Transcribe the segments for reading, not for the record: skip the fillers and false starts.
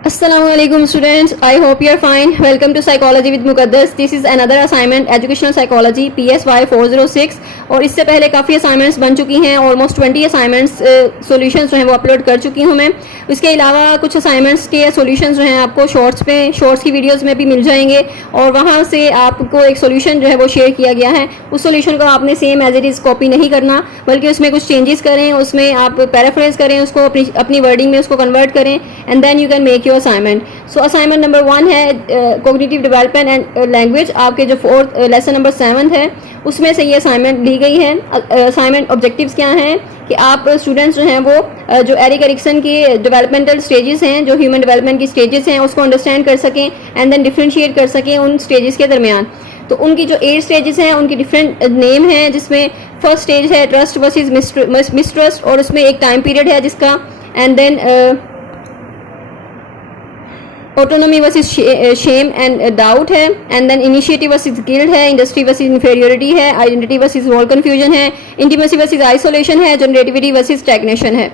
Assalamualaikum students, I hope you are fine. Welcome to Psychology with Muqaddas. This is another assignment Educational Psychology PSY 406 और इससे पहले काफ़ी assignments बन चुकी हैं. ऑलमोस्ट 20 असाइनमेंट्स सॉल्यूशंस जो हैं वो अपलोड कर चुकी हूँ मैं. इसके अलावा कुछ असाइनमेंट्स के सॉल्यूशंस जो हैं आपको शॉर्ट्स की वीडियोस में भी मिल जाएंगे और वहाँ से आपको एक सॉल्यूशन जो है वो शेयर किया गया है. उस सॉल्यूशन को आपने same as it is copy नहीं करना, बल्कि उसमें कुछ चेंजेस करें, उसमें आप पैराफ्रेज करें, उसको अपनी वर्डिंग में उसको कन्वर्ट करें and then you can make your assignment. So assignment number 1 है कॉग्निटिव डेवलपमेंट एंड लैंग्वेज. आपके जो फोर्थ लेसन नंबर 7 है उसमें से ये असाइनमेंट ली गई है. असाइनमेंट ऑब्जेक्टिव्स क्या हैं कि आप स्टूडेंट्स जो हैं वो जो एरिक एरिक्सन की डेवलपमेंटल स्टेजेस हैं, जो ह्यूमन डेवलपमेंट की स्टेजेस हैं, उसको अंडरस्टैंड कर सकें एंड देन डिफ्रेंशिएट कर सकें उन स्टेजेस के दरमियान. तो उनकी जो 8 स्टेजेस हैं उनकी डिफरेंट नेम हैं, जिसमें फर्स्ट स्टेज है ट्रस्ट वर्सेस मिसट्रस्ट और उसमें एक टाइम पीरियड है जिसका, and then autonomy versus shame and doubt है, and then initiative versus guilt है, इंडस्ट्री वर्सेस इन्फीरियोरिटी है, आइडेंटिटी वर्सेस रोल कंफ्यूजन है, इंटीमेसी वर्सेस आइसोलेशन है, जनरेटिविटी वर्सेस स्टैग्नेशन है.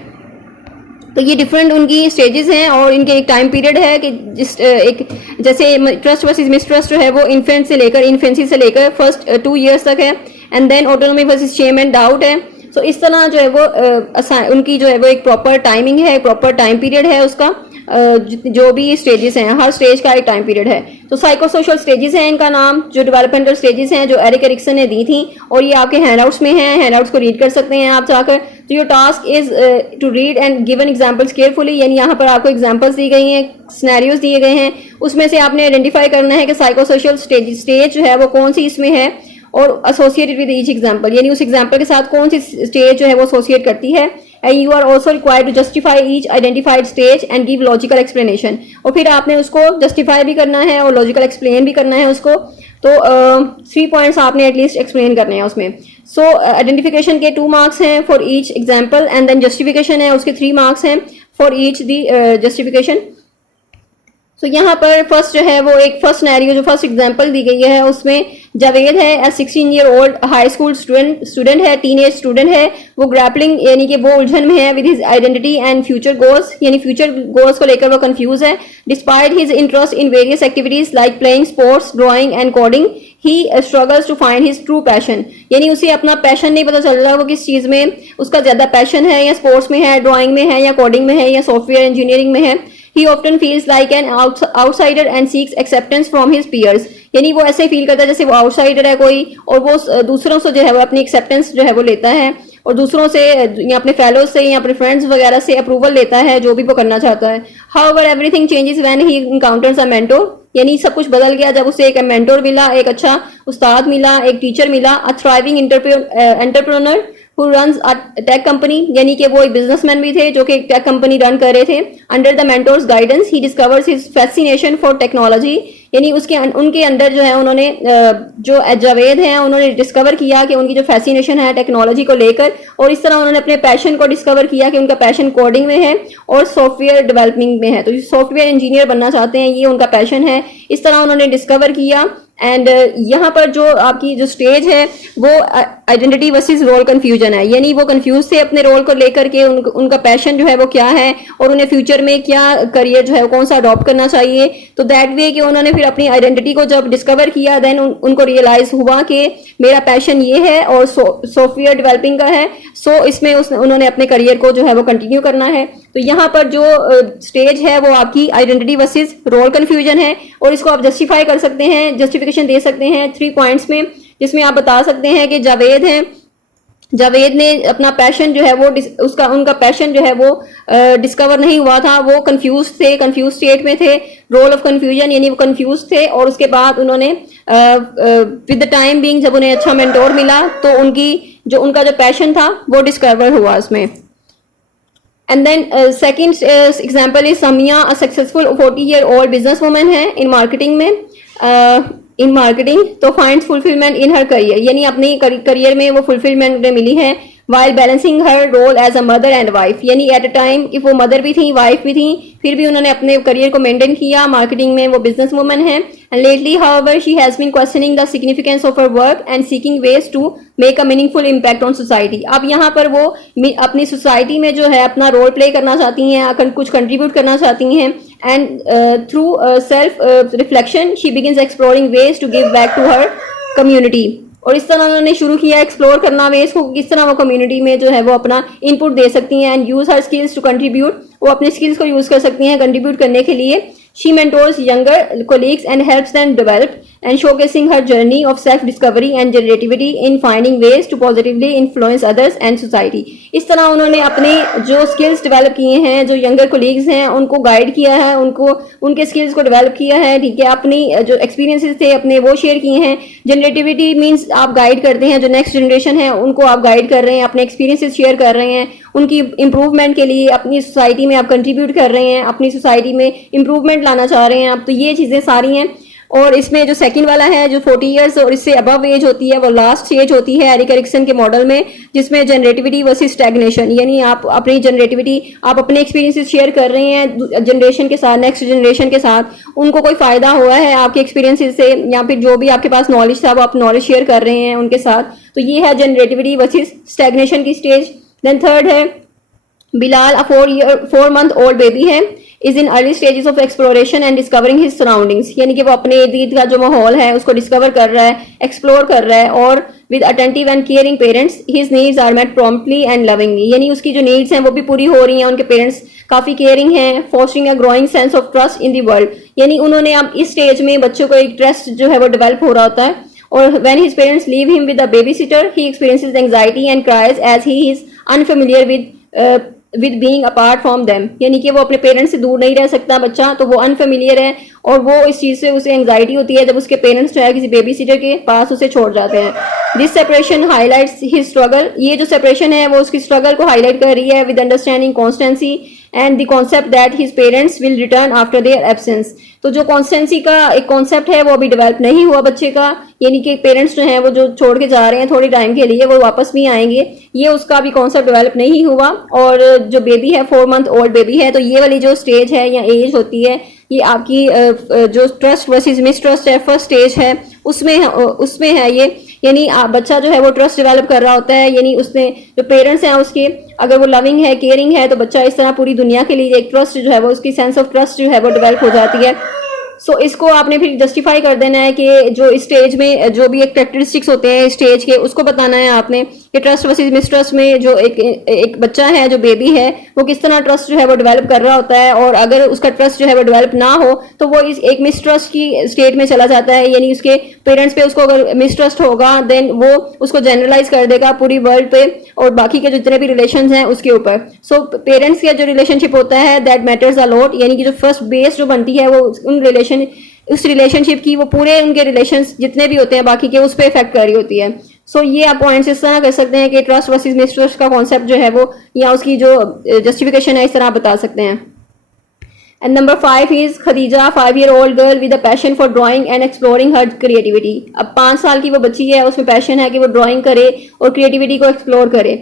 तो ये डिफरेंट उनकी स्टेजेस हैं और इनके एक टाइम पीरियड है कि एक जैसे ट्रस्ट वर्सेस मिसट्रस्ट जो है वो इन्फेंसी से लेकर फर्स्ट 2 years तक है, and then autonomy versus shame and doubt है. सो इस तरह जो है वो उनकी जो है वो एक प्रॉपर टाइमिंग है, प्रॉपर टाइम पीरियड है उसका. जो भी स्टेजेस हैं हर स्टेज का एक टाइम पीरियड है. तो साइकोसोशल स्टेजेस हैं इनका नाम, जो डेवलपमेंटल स्टेजेस हैं जो एरिक एरिक्सन ने दी थी, और ये आपके हैंडआउट्स में हैं. हैंडआउट्स को रीड कर सकते हैं आप जाकर. तो your task is to read and given examples carefully, यानी यहाँ पर आपको एग्जांपल्स दी गई हैं, सिनेरियोज दिए गए हैं, उसमें से आपने आइडेंटिफाई करना है कि साइकोसोशल स्टेज जो है वो कौन सी इसमें है और एसोसिएटेड विद ईच एग्जाम्पल, यानी उस एग्जाम्पल के साथ कौन सी स्टेज जो है वो एसोसिएट करती है. And you are also required to justify each identified stage and give logical explanation. और फिर आपने उसको जस्टिफाई भी करना है और लॉजिकल एक्सप्लेन भी करना है उसको. तो 3 पॉइंट्स आपने एटलीस्ट एक्सप्लेन करने हैं उसमें. सो आइडेंटिफिकेशन के 2 marks हैं for each example, and then justification है उसके 3 marks हैं for each the justification. So यहाँ पर फर्स्ट जो है वो एक फर्स्ट सिनेरियो जो फर्स्ट एग्जांपल दी गई है उसमें जावेद है 16 year old high school student है, टीनेज स्टूडेंट है. वो ग्रैपलिंग यानी कि वो उलझन में है with his identity and future goals, यानी फ्यूचर गोल्स को लेकर वो कंफ्यूज है. Despite his interest in various activities like playing sports, drawing and coding, he struggles to find his true passion. यानी उसे अपना पैशन नहीं पता चल रहा वो किस चीज में उसका ज्यादा पैशन है, या स्पोर्ट्स में है, ड्राइंग में है, या कोडिंग में है, या सॉफ्टवेयर इंजीनियरिंग में है. He often feels like an outsider and seeks acceptance from his peers. यानी वो ऐसे फील करता है जैसे वो आउटसाइडर है कोई, और वो दूसरों से जो है वो अपनी एक्सेप्टेंस जो है वो लेता है और दूसरों से या अपने फेलोज से या अपने फ्रेंड्स वगैरह से अप्रूवल लेता है जो भी वो करना चाहता है. However, everything changes when he encounters a mentor. यानी सब कुछ बदल गया जब उसे एक मेंटोर मिला, एक अच्छा उस्ताद मिला, एक टीचर मिला. A thriving entrepreneur who runs a tech company, यानी कि वो एक बिजनेसमैन भी थे जो कि एक टेक कंपनी रन कर रहे थे. Under the mentors guidance he discovers his fascination for technology. यानी उनके अंदर जो है उन्होंने जो जावेद हैं उन्होंने डिस्कवर किया कि उनकी जो फैसिनेशन है टेक्नोलॉजी को लेकर, और इस तरह उन्होंने अपने पैशन को डिस्कवर किया कि उनका पैशन कोडिंग में है और सॉफ्टवेयर डेवलपिंग में है. तो सॉफ्टवेयर इंजीनियर बनना चाहते हैं, ये उनका पैशन है. इस तरह उन्होंने डिस्कवर किया. एंड यहाँ पर जो आपकी जो स्टेज है वो आइडेंटिटी वर्सेस रोल कंफ्यूजन है, यानी वो कंफ्यूज थे अपने रोल को लेकर के उनका पैशन जो है वो क्या है और उन्हें फ्यूचर में क्या करियर जो है कौन सा अडॉप्ट करना चाहिए. तो दैट वे कि उन्होंने फिर अपनी आइडेंटिटी को जब डिस्कवर किया देन उनको रियलाइज हुआ कि मेरा पैशन ये है और सॉफ्टवेयर डेवलपिंग का है. सो इसमें उन्होंने अपने करियर को जो है वो कंटिन्यू करना है. तो यहाँ पर जो स्टेज है वो आपकी आइडेंटिटी वर्सेस रोल कंफ्यूजन है, और इसको आप जस्टिफाई कर सकते हैं, जस्टिफिकेशन दे सकते हैं 3 पॉइंट्स में, जिसमें आप बता सकते हैं कि जावेद ने अपना पैशन जो है वो उनका पैशन जो है वो डिस्कवर नहीं हुआ था, वो कंफ्यूज स्टेट में थे. रोल ऑफ कंफ्यूजन यानी वो कंफ्यूज थे, और उसके बाद उन्होंने विद द टाइम बीइंग जब उन्हें अच्छा मेंटोर मिला तो उनका जो पैशन था वो डिस्कवर हुआ उसमें. And then second example is Samiya, a successful 40 year old business woman है इन मार्केटिंग में, इन मार्केटिंग. तो finds fulfilment in her career, यानी अपनी करियर में वो फुलफिलमेंट उन्हें मिली है. While balancing her role as a mother and wife, यानी एट अ टाइम कि वो मदर भी थी, वाइफ भी थी, फिर भी उन्होंने अपने करियर को मेंटेन किया. मार्केटिंग में वो बिजनेस वुमन है. And lately however she has been questioning the significance of her work and seeking ways to make a meaningful impact on society. अब यहाँ पर वो अपनी सोसाइटी में जो है अपना रोल प्ले करना चाहती हैं, कुछ कंट्रीब्यूट करना चाहती हैं, and through self reflection she begins exploring ways to give back to her community. और इस तरह उन्होंने शुरू किया एक्सप्लोर करना वेज को, किस तरह वो कम्युनिटी में जो है वो अपना इनपुट दे सकती हैं and use her skills to contribute, वो अपने स्किल्स को यूज कर सकती हैं कंट्रीब्यूट करने के लिए. She mentors younger colleagues and helps them develop and showcasing her journey of self-discovery and generativity in finding ways to positively influence others and society. इस तरह उन्होंने अपने जो स्किल्स डेवलप किए हैं, जो यंगर कोलीग्स हैं उनको गाइड किया है, उनको उनके स्किल्स को डेवलप किया है, ठीक है, अपनी जो एक्सपीरियंसेस थे अपने वो शेयर किए हैं. जनरेटिविटी मीन्स आप गाइड करते हैं, जो नेक्स्ट जनरेशन है उनको आप गाइड कर रहे हैं, अपने एक्सपीरियंसेस शेयर कर रहे हैं, उनकी इंप्रूवमेंट के लिए अपनी सोसाइटी में आप कंट्रीब्यूट कर रहे हैं, अपनी सोसाइटी में इंप्रूवमेंट लाना चाह रहे हैं आप. तो ये चीज़ें सारी हैं. और इसमें जो सेकंड वाला है जो 40 इयर्स और इससे अबव एज होती है वो लास्ट एज होती है एरिक एरिक्सन के मॉडल में, जिसमें जनरेटिविटी वर्सेस स्टैग्नेशन, यानी आप अपनी जनरेटिविटी आप अपने एक्सपीरियंसेस शेयर कर रहे हैं जनरेशन के साथ, नेक्स्ट जनरेशन के साथ, उनको कोई फायदा हुआ है आपके एक्सपीरियंसेस से या फिर जो भी आपके पास नॉलेज था वो आप नॉलेज शेयर कर रहे हैं उनके साथ. तो ये है जनरेटिविटी वर्सेस स्टैग्नेशन की स्टेज. देन थर्ड है बिलाल, अ 4-month-old बेबी है, is in early stages of exploration and discovering his surroundings, यानी कि वो अपने इर्द गिर्द का जो माहौल है उसको डिस्कवर कर रहा है, एक्सप्लोर कर रहा है. और with attentive and caring parents his needs are met promptly and lovingly, यानी उसकी जो नीड्स हैं वो भी पूरी हो रही हैं, उनके पेरेंट्स काफी केयरिंग हैं. Fostering a growing sense of trust in the world, यानी उन्होंने अब इस स्टेज में बच्चों को एक ट्रस्ट जो है वो डेवलप हो रहा होता है. और when his parents leave him with a babysitter, he experiences anxiety and cries as he is unfamiliar with being apart from them, यानी कि वो अपने पेरेंट्स से दूर नहीं रह सकता बच्चा, तो वो अनफेमिलियर है और वो इस चीज़ से उसे एंग्जाइटी होती है जब उसके पेरेंट्स जो है किसी बेबी सीटर के पास उसे छोड़ जाते हैं. This separation highlights his struggle, ये जो सेपरेशन है वो उसकी स्ट्रगल को हाईलाइट कर रही है with understanding constituency and the concept that his parents will return after their absence. तो जो कॉन्स्टेंसी का एक कॉन्सेप्ट है वो अभी डेवलप नहीं हुआ बच्चे का, यानी कि पेरेंट्स जो हैं वो जो छोड़ के जा रहे हैं थोड़े टाइम के लिए वो वापस भी आएंगे, ये उसका भी कॉन्सेप्ट डेवलप नहीं हुआ. और जो बेबी है 4-month-old बेबी है, तो ये वाली जो स्टेज है या एज होती है ये आपकी जो ट्रस्ट वर्सेस मिसट्रस्ट है फर्स्ट स्टेज है उसमें है ये, यानी बच्चा जो है वो ट्रस्ट डेवलप कर रहा होता है, यानी उसने जो पेरेंट्स हैं उसके अगर वो लविंग है केयरिंग है तो बच्चा इस तरह पूरी दुनिया के लिए एक ट्रस्ट जो है वो उसकी सेंस ऑफ ट्रस्ट जो है वो डेवलप हो जाती है. सो इसको आपने फिर जस्टिफाई कर देना है कि जो इस स्टेज में जो भी एक कैरेक्टरिस्टिक्स होते हैं स्टेज के उसको बताना है आपने कि ट्रस्ट वर्सेस मिसट्रस्ट में जो एक बच्चा है जो बेबी है वो किस तरह ट्रस्ट जो है वो डेवलप कर रहा होता है, और अगर उसका ट्रस्ट जो है वो डेवलप ना हो तो वो इस एक मिसट्रस्ट की स्टेट में चला जाता है, यानी उसके पेरेंट्स पे उसको अगर मिसट्रस्ट होगा देन वो उसको जनरलाइज कर देगा पूरी वर्ल्ड पे और बाकी के जितने भी रिलेशंस हैं उसके ऊपर. सो पेरेंट्स का जो रिलेशनशिप होता है दैट मैटर्स अ लॉट, यानी कि जो फर्स्ट बेस जो बनती है वो उन उस रिलेशनशिप की वो पूरे उनके रिलेशंस जितने भी होते हैं बाकी के उस पर इफेक्ट कर रही होती है. सो ये आप पॉइंट्स इस तरह कर सकते हैं कि ट्रस्ट वर्सेस मिसट्रस्ट का कॉन्सेप्ट जो है वो या उसकी जो जस्टिफिकेशन है इस तरह बता सकते हैं. And number 5 is Khadija, 5-year-old girl with a passion for drawing and exploring her creativity. अब 5 साल की वो बच्ची है, उसमें पैशन है कि वो ड्राइंग करे और क्रिएटिविटी को एक्सप्लोर करे.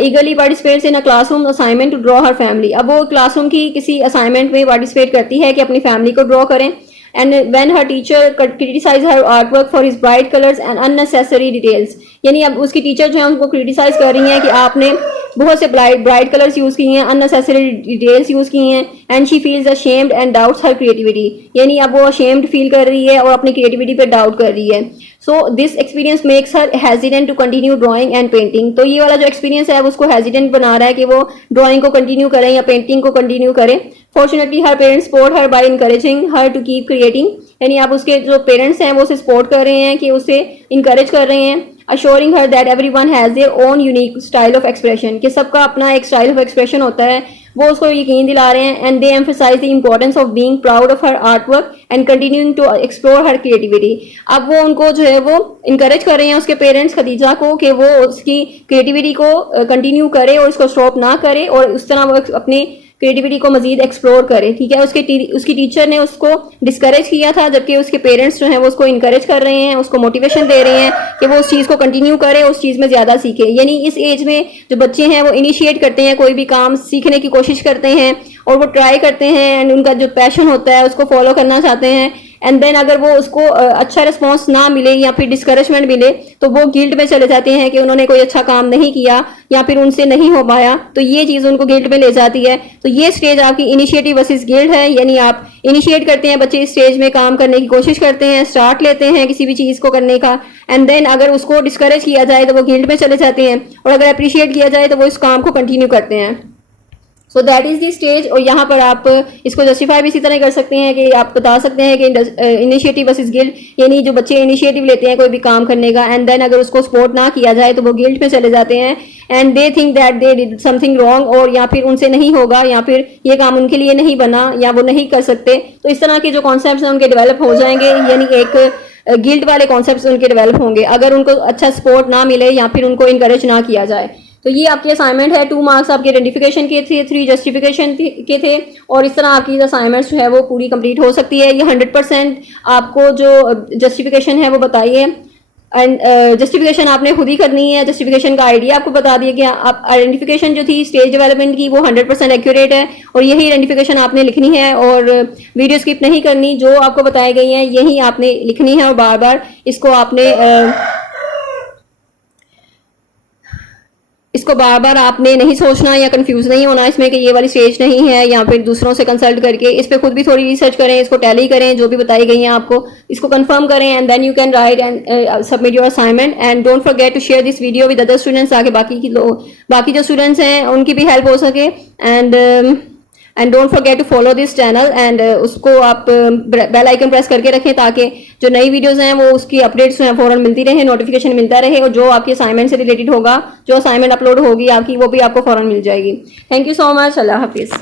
Eagerly participates in a classroom assignment to draw her family. अब वो क्लासरूम की किसी असाइनमेंट में पार्टिसिपेट करती है कि अपनी फैमिली को ड्रॉ करें. And when her teacher criticized her artwork for his bright colors and unnecessary details, यानी अब उसकी टीचर जो है उनको क्रिटिसाइज कर रही हैं कि आपने बहुत से ब्राइट कलर्स यूज किए हैं, अननेसेसरी डिटेल्स यूज किए हैं, and she feels ashamed and doubts her creativity, यानी अब वो अशेम्ड फील कर रही है और अपनी क्रिएटिविटी पे डाउट कर रही है. So this experience makes her hesitant to continue drawing and painting. तो ये वाला जो एक्सपीरियंस है उसको हेजिडेंट बना रहा है कि वो ड्राइंग को कंटिन्यू करें या पेंटिंग को कंटिन्यू करें. Fortunately her parents support her by encouraging her to keep creating, यानी आप उसके जो पेरेंट्स हैं वो उसे सपोर्ट कर रहे हैं कि उसे इनकरेज कर रहे हैं. assuring her that everyone has their own unique style of expression, कि सबका अपना एक स्टाइल ऑफ एक्सप्रेशन होता है, वो उसको यकीन दिला रहे हैं. And they emphasise the importance of being proud of her art work and continuing to explore her creativity. अब वो उनको जो है वो इनकरेज कर रहे हैं उसके पेरेंट्स खदीजा को कि वो उसकी क्रिएटिविटी को कंटिन्यू करे और उसको स्टॉप ना करे और उस तरह वो अपनी क्रिएटिविटी को मजीद एक्सप्लोर करे. ठीक है, उसकी टीचर ने उसको डिस्करेज किया था, जबकि उसके पेरेंट्स जो हैं वो उसको इनकरेज कर रहे हैं, उसको मोटिवेशन दे रहे हैं कि वो उस चीज़ को कंटिन्यू करे, उस चीज़ में ज़्यादा सीखे. यानी इस एज में जो बच्चे हैं वो इनिशिएट करते हैं, कोई भी काम सीखने की कोशिश करते हैं और वो ट्राई करते हैं एंड उनका जो पैशन होता है उसको फॉलो करना चाहते हैं. एंड देन अगर वो उसको अच्छा रिस्पॉन्स ना मिले या फिर डिस्करेजमेंट मिले तो वो गिल्ट में चले जाते हैं कि उन्होंने कोई अच्छा काम नहीं किया या फिर उनसे नहीं हो पाया, तो ये चीज़ उनको गिल्ट में ले जाती है। तो ये स्टेज आपकी इनिशिएटिव वर्सेस गिल्ट है, यानी आप इनिशिएट करते हैं, बच्चे इस स्टेज में काम करने की कोशिश करते हैं, स्टार्ट लेते हैं किसी भी चीज़ को करने का, एंड देन अगर उसको डिस्करेज किया जाए तो वो गिल्ट में चले जाते हैं, और अगर अप्रिशिएट किया जाए तो वो इस काम को कंटिन्यू करते हैं। So that is the stage. और यहाँ पर आप इसको जस्टिफाई भी इसी तरह कर सकते हैं कि आप बता सकते हैं कि इनिशिएटिव वर्सेस गिल्ट, यानी जो बच्चे इनिशिएटिव लेते हैं कोई भी काम करने का, एंड देन अगर उसको सपोर्ट ना किया जाए तो वो गिल्ट में चले जाते हैं, and they think that they did something wrong, और या फिर उनसे नहीं होगा, या फिर ये काम उनके लिए नहीं बना, या वो नहीं कर सकते। तो इस तरह के जो कॉन्सेप्ट हैं उनके डेवलप हो जाएंगे, यानी एक गिल्ट वाले कॉन्सेप्ट्स उनके डेवलप होंगे अगर उनको अच्छा सपोर्ट ना मिले या फिर उनको इनकरेज ना किया जाए। तो ये आपकी असाइनमेंट है, 2 मार्क्स आपके आइडेंटिफिकेशन के थे, 3 जस्टिफिकेशन के थे, और इस तरह आपकी असाइनमेंट्स जो है वो पूरी कंप्लीट हो सकती है। ये 100% आपको जो जस्टिफिकेशन है वो बताइए, एंड जस्टिफिकेशन आपने खुद ही करनी है। जस्टिफिकेशन का आइडिया आपको बता दिया गया। आप आइडेंटिफिकेशन जो थी स्टेज डेवलपमेंट की वो 100% एक्यूरेट है, और यही आइडेंटिफिकेशन आपने लिखनी है, और वीडियो स्किप नहीं करनी, जो आपको बताए गई हैं यही आपने लिखनी है, और बार बार इसको आपने इसको बार बार आपने नहीं सोचना या कंफ्यूज नहीं होना इसमें कि ये वाली स्टेज नहीं है, या फिर दूसरों से कंसल्ट करके इस पे खुद भी थोड़ी रिसर्च करें, इसको टैली करें, जो भी बताई गई हैं आपको इसको कंफर्म करें, and then you can write and submit your assignment. And don't forget to share this video with other students, ताकि बाकी जो स्टूडेंट्स हैं उनकी भी हेल्प हो सके। And don't forget to follow this channel, and उसको आप बेल आइकन प्रेस करके रखें ताकि जो नई वीडियोस हैं वो उसकी अपडेट्स हैं फौरन मिलती रहे, नोटिफिकेशन मिलता रहे, और जो आपके असाइनमेंट से रिलेटेड होगा, जो असाइनमेंट अपलोड होगी आपकी, वो भी आपको फौरन मिल जाएगी। Thank you so much. Allah हाफिज़।